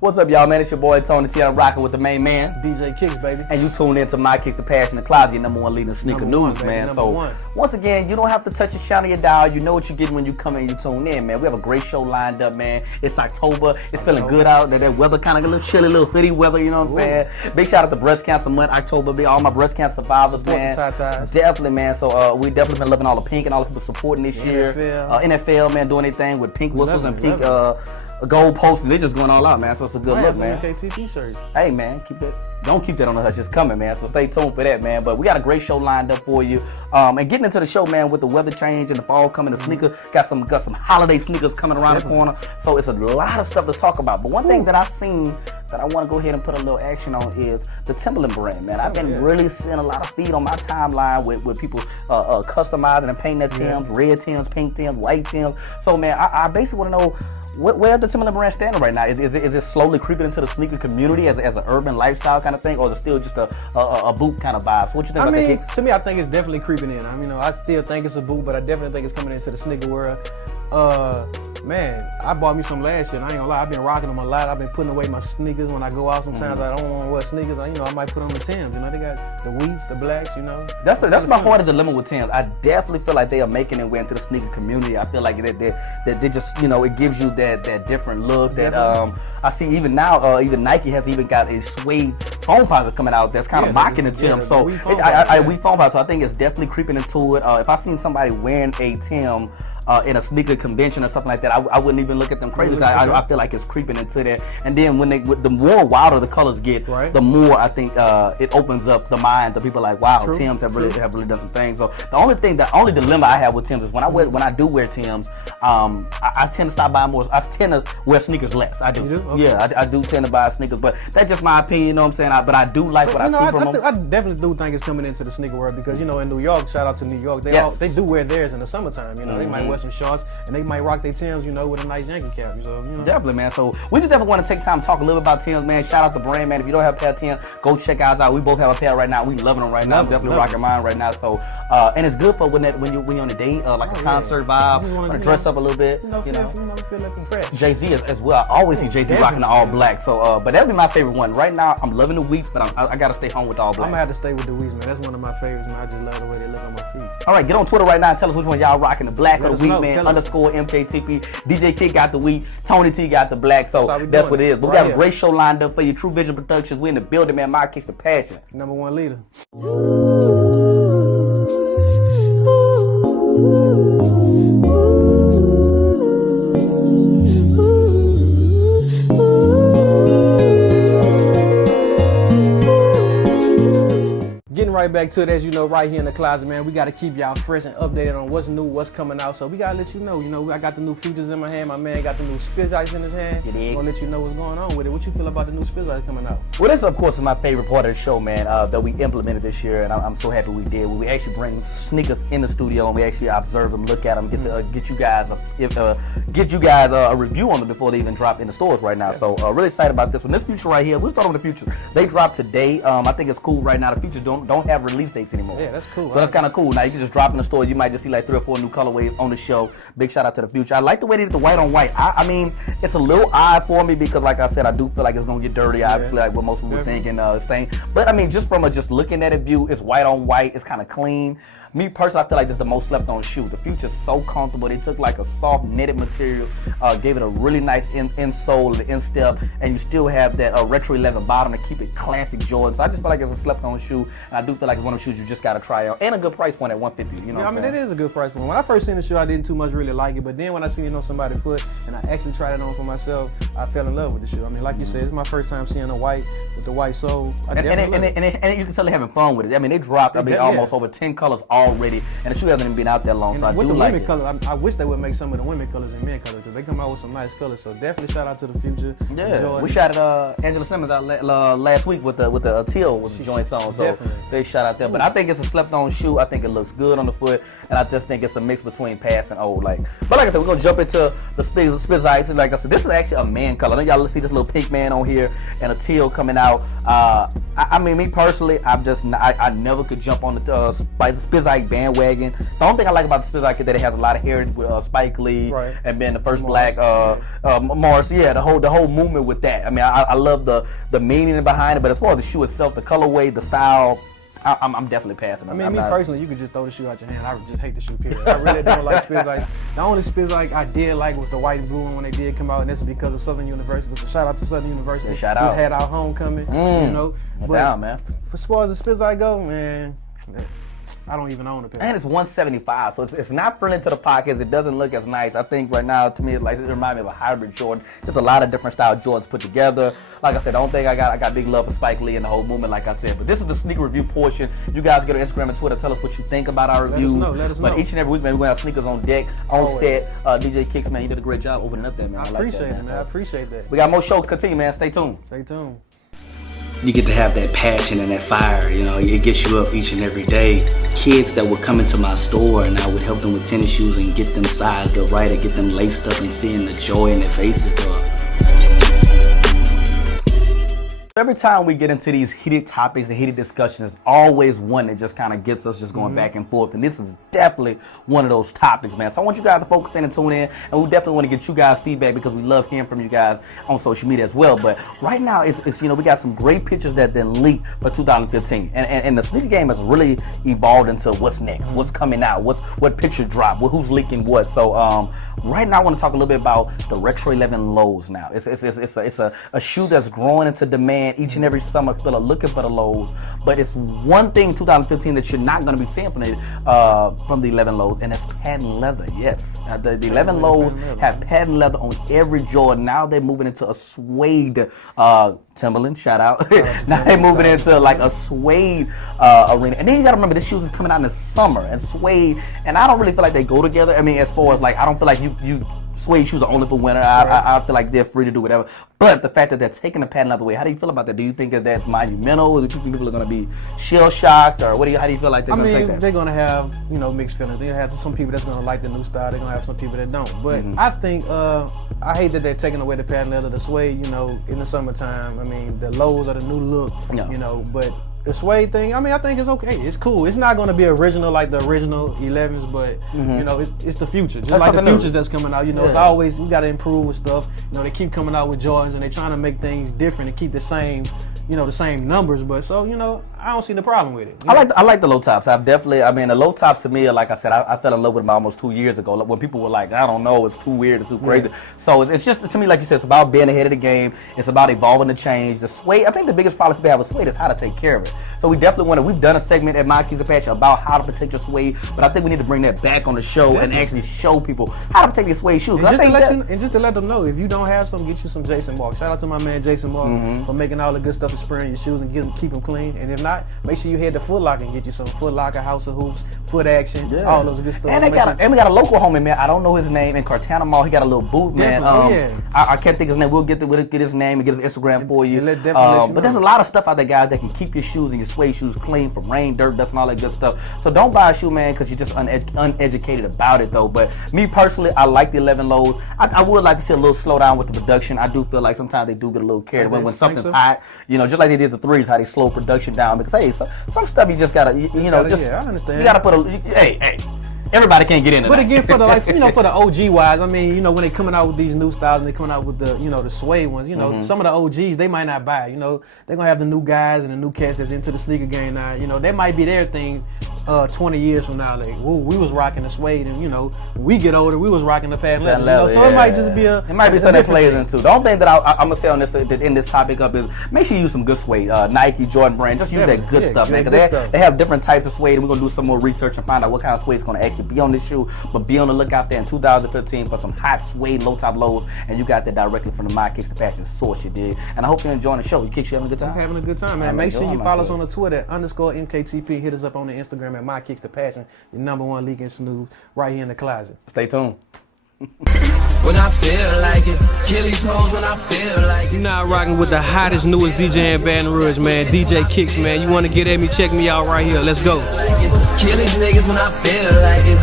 What's up, y'all, man? It's your boy Tony T. I'm rocking with the main man, DJ Kicks, baby. And you tune in to My Kicks, the Passion, the Closet, your number one leading sneaker news, man. So once again, you don't have to touch the shine of your dial. You know what you get when you come in and you tune in, man. We have a great show lined up, man. It's October. It's feeling good out. That weather kind of a little chilly, little hoodie weather, you know what I'm saying? Big shout out to Breast Cancer Month, October. Big all my breast cancer survivors, man. Definitely, man. So we definitely been loving all the pink and all the people supporting this year. NFL, man, doing their thing with pink whistles and pink gold posts, and they're just going all out, man. So it's a good look, man. KTP shirt. Hey, man, don't keep that on the hush. It's coming, man. So stay tuned for that, man. But we got a great show lined up for you. And getting into the show, man, with the weather change and the fall coming, the sneaker got some holiday sneakers coming around the corner. So it's a lot of stuff to talk about. But one thing that I seen that I want to go ahead and put a little action on is the Timberland brand, man. I've been really seeing a lot of feed on my timeline with people customizing and painting their Timbs, red Timbs, pink Timbs, white Timbs. So, man, I basically want to know where the Timberland brand standing right now. Is it slowly creeping into the sneaker community as an urban lifestyle kind of thing, or is it still just a boot kind of vibe? So what you think about that, Kicks? To me, I think it's definitely creeping in. I still think it's a boot, but I definitely think it's coming into the sneaker world. Man, I bought me some last year, and I ain't gonna lie, I've been rocking them a lot. I've been putting away my sneakers when I go out. Sometimes I don't want to wear sneakers. I might put on the Timbs. They got the wheats, the blacks. That's my hardest dilemma with Timbs. I definitely feel like they are making their way into the sneaker community. I feel like that they just it gives you that different look. That I see even now, even Nike has even got a suede foam posite coming out that's kind of mocking the Timbs. So we foam posite. So I think it's definitely creeping into it. If I seen somebody wearing a Tim in a sneaker convention or something like that, I wouldn't even look at them crazy. I feel like it's creeping into that. And then the more wilder the colors get, the more I think it opens up the mind to people like, wow, Timbs have really done some things. So the only dilemma I have with Timbs is when I do wear Timbs, I tend to stop buying more. I tend to wear sneakers less. I do. You do? Okay. Yeah, I do tend to buy sneakers, but that's just my opinion. You know what I'm saying? But I do like what I see from them. I definitely do think it's coming into the sneaker world because in New York, shout out to New York, they do wear theirs in the summertime. They might wear some shorts and they might rock their Timbs, with a nice Yankee cap. Definitely, man. So we just definitely want to take time to talk a little about Timbs, man. Shout out the brand, man. If you don't have a pair of Timbs, go check ours out. We both have a pair right now. We loving them right now. I'm definitely rocking mine right now. So and it's good for when you're on a date, like a concert vibe, want to dress up a little bit. Feel like fresh. Jay-Z as well. I always see Jay-Z rocking the all black. So but that'd be my favorite one. Right now, I'm loving the Wheats, but I gotta stay home with the all black. I'm gonna have to stay with the Wheats, man. That's one of my favorites, man. I just love the way they look on my feet. All right, get on Twitter right now and tell us which one y'all rocking, the black or the wheat, man. _MKTP. DJ Kick got the wheat. Tony T got the black. So that's what it is. But we have a great show lined up for you. True Vision Productions. We in the building, man. My Kicks, the Passion. Number one leader. Getting right back to it, as right here in the closet, man. We got to keep y'all fresh and updated on what's new, what's coming out. So we got to let you know. I got the new features in my hand. My man got the new Spizz Ice in his hand. I'm going to let you know what's going on with it. What you feel about the new Spizz Ice coming out? Well, this, of course, is my favorite part of the show, man, that we implemented this year, and I'm so happy we did. We actually bring sneakers in the studio, and we actually observe them, look at them, get you guys a review on them before they even drop in the stores right now. So really excited about this one. This feature right here, we'll start with the future. They dropped today. I think it's cool right now. The features don't have release dates anymore. Yeah, that's cool. So that's kind of cool. Now you can just drop in the store. You might just see like 3 or 4 new colorways on the show. Big shout out to the future. I like the way they did the white on white. I mean, it's a little odd for me because, like I said, I do feel like it's gonna get dirty. Obviously, like what most people think and stain. But I mean, just from just looking at a view, it's white on white. It's kind of clean. Me personally, I feel like this is the most slept on shoe. The Future's so comfortable. They took like a soft knitted material, gave it a really nice insole, the instep, and you still have that retro 11 bottom to keep it classic Jordan. So I just feel like it's a slept on shoe, and I do feel like it's one of the shoes you just gotta try out, and a good price point at $150. You know what I'm saying? It is a good price point. When I first seen the shoe, I didn't too much really like it, but then when I seen it on somebody's foot, and I actually tried it on for myself, I fell in love with the shoe. I mean, like you said, it's my first time seeing a white with the white sole. And you can tell they're having fun with it. I mean, they dropped almost over 10 colors already, and the shoe hasn't even been out that long, so I do like it. Color, I wish they would make some of the women colors and men colors because they come out with some nice colors. So definitely shout out to the Future. Yeah, we shouted Angela Simmons out last week with the teal with the joints on. So they shout out there. But I think it's a slept-on shoe. I think it looks good on the foot, and I just think it's a mix between past and old. But like I said, we're gonna jump into the Spizz Ice. Like I said, this is actually a man color. I know y'all see this little pink man on here and a teal coming out. I mean, me personally, I never could jump on the Spizz Ike bandwagon. The only thing I like about the Spizike is that it has a lot of heritage with Spike Lee and being the first black Morris. Yeah, the whole movement with that. I mean, I love the meaning behind it, but as far as the shoe itself, the colorway, the style, I'm definitely passing. I mean, personally, you could just throw the shoe out your hand. I just hate the shoe, period. I really don't like Spizike. The only Spizike I did like was the white and blue one when they did come out, and that's because of Southern University. So shout out to Southern University. Yeah, shout out. We had our homecoming, you know. But down, man. As far as the Spizike go, man, I don't even own a pair. And it's $175, so it's not friendly to the pockets. It doesn't look as nice. I think right now, to me, it reminds me of a hybrid Jordan. Just a lot of different style Jordans put together. Like I said, I don't think I got big love for Spike Lee and the whole movement, like I said. But this is the sneaker review portion. You guys get on Instagram and Twitter. Tell us what you think about our reviews. Let us know. But each and every week, man, we're going to have sneakers on deck, on set. DJ Kicks, man, you did a great job opening up there, man. I appreciate it, man. I appreciate that. We got more shows to continue, man. Stay tuned. Stay tuned. You get to have that passion and that fire, you know, it gets you up each and every day. Kids that would come into my store and I would help them with tennis shoes and get them sized up right and get them laced up and seeing the joy in their faces. Every time we get into these heated topics and heated discussions, there's always one that just kind of gets us just going back and forth. And this is definitely one of those topics, man. So I want you guys to focus in and tune in. And we definitely want to get you guys feedback because we love hearing from you guys on social media as well. But right now, it's you know, we got some great pictures that then leaked for 2015. And the sneaker game has really evolved into what's next, what's coming out, what picture drop, who's leaking what. So right now, I want to talk a little bit about the Retro 11 lows now. It's a shoe that's growing into demand. Each and every summer, people are looking for the lows, but it's one thing 2015 that you're not going to be seeing from the 11 lows, and it's patent leather. Yes, the 11 lows have patent leather on every Jordan. Now they're moving into a suede Timberland. Shout out. Now they're moving into like a suede arena, and then you got to remember this shoes is coming out in the summer, and suede, and I don't really feel like they go together. I mean, as far as like, I don't feel like you suede shoes are only for winter. I feel like they're free to do whatever. But the fact that they're taking the patent leather away, how do you feel about that? Do you think that that's monumental? Do you think people are going to be shell shocked, or how do you feel like they're going to take that? They're going to have, you know, mixed feelings. They're going to have some people that's going to like the new style. They're going to have some people that don't. But I think I hate that they're taking away the patent leather, the suede. You know, in the summertime. I mean, the lows are the new look. You know, but the suede thing, I mean, I think it's okay. It's cool. It's not going to be original like the original 11s, but you know, it's the future. Just like the futures that's coming out. You know, it's always, we got to improve with stuff. You know, they keep coming out with Jordans and they're trying to make things different and keep the same, you know, the same numbers. But so, you know, I don't see the problem with it. I like the low tops. I mean, the low tops to me, like I said, I fell in love with them almost 2 years ago. When people were like, I don't know, it's too weird, it's too crazy. So it's just, to me, like you said, it's about being ahead of the game. It's about evolving the change. The suede, I think the biggest problem people have with suede is how to take care of it. So we definitely we've done a segment at My Keys to Passion about how to protect your suede, but I think we need to bring that back on the show and actually show people how to protect your suede shoes. And just to let them know, if you don't have some, get you some Jason Mark. Shout out to my man Jason Mark for making all the good stuff to spray in your shoes and keep them clean. And if not, make sure you head to Foot Locker and get you some Foot Locker, House of Hoops, Foot Action, all those good stuff. And we got a local homie, man. I don't know his name, in Cartana Mall. He got a little booth, man. I can't think of his name. We'll get his name and get his Instagram for you. But there's a lot of stuff out there, guys, that can keep your shoes and your suede shoes clean from rain, dirt, dust, and all that good stuff. So don't buy a shoe, man, because you're just uneducated about it, though. But me personally, I like the 11 lows. I would like to see a little slowdown with the production. I do feel like sometimes they do get a little carried away when something's hot. You know, just like they did the threes, how they slow production down. Because hey, some stuff you just gotta, I understand. You gotta put hey. Everybody can't get into that. But again, for the for the OG wise, I mean, you know, when they coming out with these new styles and they coming out with the, you know, the suede ones, you know, some of the OGs they might not buy. You know, they're gonna have the new guys and the new cats that's into the sneaker game now. You know, that might be their thing 20 years from now. Like, whoa, we was rocking the suede, and you know, when we get older, we was rocking the patent leather. You know? So it might just be something that plays into. The only thing that I'm gonna say on this in this topic up is make sure you use some good suede. Nike, Jordan brand, just use that good stuff, man. Because they have different types of suede, and we're gonna do some more research and find out what kind of suede is gonna actually be on this shoe. But be on the lookout there in 2015 for some hot suede low top lows, and you got that directly from the My Kicks to Passion source, you did. And I hope you're enjoying the show. You Kicks, you having a good time? I'm having a good time, man. Make sure you follow us on the Twitter at _MKTP. Hit us up on the Instagram at My Kicks to Passion. Your #1 leak and snooze right here in the closet. Stay tuned. When I feel like it, kill these hoes when I feel like it. You're not rocking with the hottest, newest DJ in Baton Rouge, man. DJ Kicks, man. You want to get at me? Check me out right here. Let's go. Kill these niggas when I feel like it.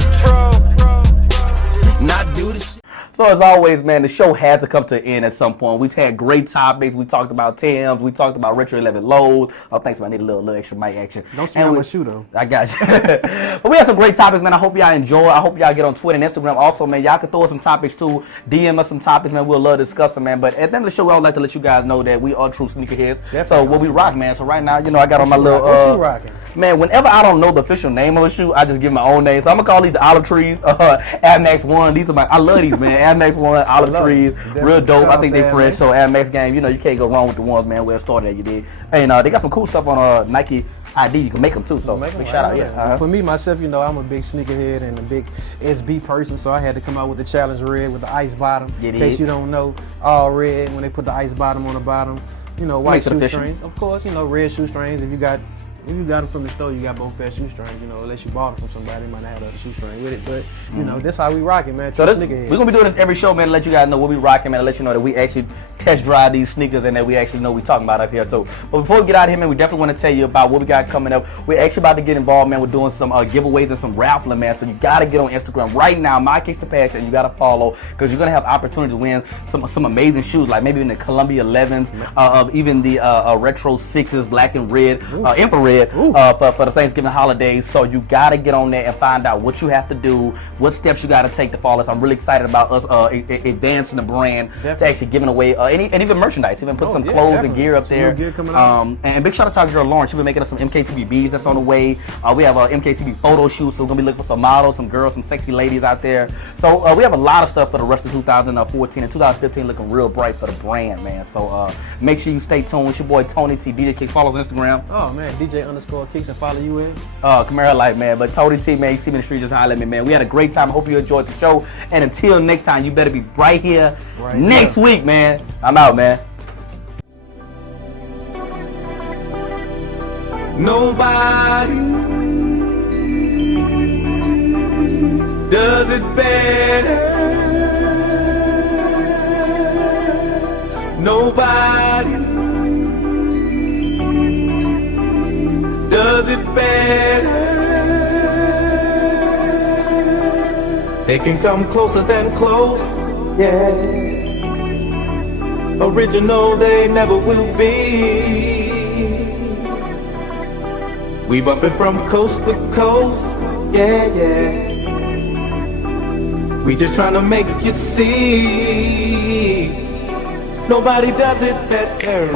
Not do the shit. So as always, man, the show had to come to an end at some point. We've had great topics. We talked about Timbs. We talked about Retro 11 lows. Oh, thanks, man. I need a little extra mic action. Don't smell my shoe, though. I got you. But we had some great topics, man. I hope y'all enjoy. I hope y'all get on Twitter and Instagram. Also, man, y'all can throw us some topics, too. DM us some topics, man. We'll love to discuss them, man. But at the end of the show, I would like to let you guys know that we are true sneakerheads. Definitely. So what we rock, man. So right now, you know, I got on my little... What you rocking? Man, whenever I don't know the official name of a shoe, I just give my own name. So I'm gonna call these the Olive Trees, Air Max 1. These are I love these, man. Air Max 1, Olive Trees, real dope. I think they fresh. So Air Max game, you know, you can't go wrong with the ones, man, where it started at you did. And they got some cool stuff on Nike ID. You can make them too. So big shout out, yeah. For me, myself, you know, I'm a big sneakerhead and a big SB person, so I had to come out with the Challenge Red with the ice bottom. In case you don't know, all red when they put the ice bottom on the bottom. You know, white shoestrings. Of course, you know, red shoestrings. If you got them from the store, you got both pair of shoestrings, you know, unless you bought them from somebody, they might not have the other shoestring with it, but, you know, that's how we rocking, man. So we're going to be doing this every show, man, to let you guys know what we rocking, man, to let you know that we actually test drive these sneakers and that we actually know what we talking about up here, too. But before we get out of here, man, we definitely want to tell you about what we got coming up. We're actually about to get involved, man. We're doing some giveaways and some raffling, man, so you got to get on Instagram right now, My Kicks to Passion, you got to follow, because you're going to have opportunity to win some amazing shoes, like maybe in the Columbia 11s, even the Retro 6s, black and red, infrared, for the Thanksgiving holidays. So you gotta get on there and find out what you have to do, what steps you gotta take to follow us. I'm really excited about us advancing the brand to actually giving away and even merchandise, even put some clothes and gear up there. And big shout out to our girl Lauren. She's been making us some MKTVBs that's on the way. We have a MKTV photo shoot, so we're gonna be looking for some models, some girls, some sexy ladies out there. So we have a lot of stuff for the rest of 2014 and 2015 looking real bright for the brand, man. So make sure you stay tuned. It's your boy Tony T, DJ Kicks. Follow us on Instagram. Oh man, DJ_Kicks and follow you in. Camaro Life, man. But Tony T, man, you see me in the street, just holler at me, man. We had a great time. I hope you enjoyed the show. And until next time, you better be right here next week, man. I'm out, man. Nobody does it better. Nobody does it better. They can come closer than close, yeah. Original they never will be. We bumpin' from coast to coast, yeah, yeah. We just tryna make you see. Nobody does it better.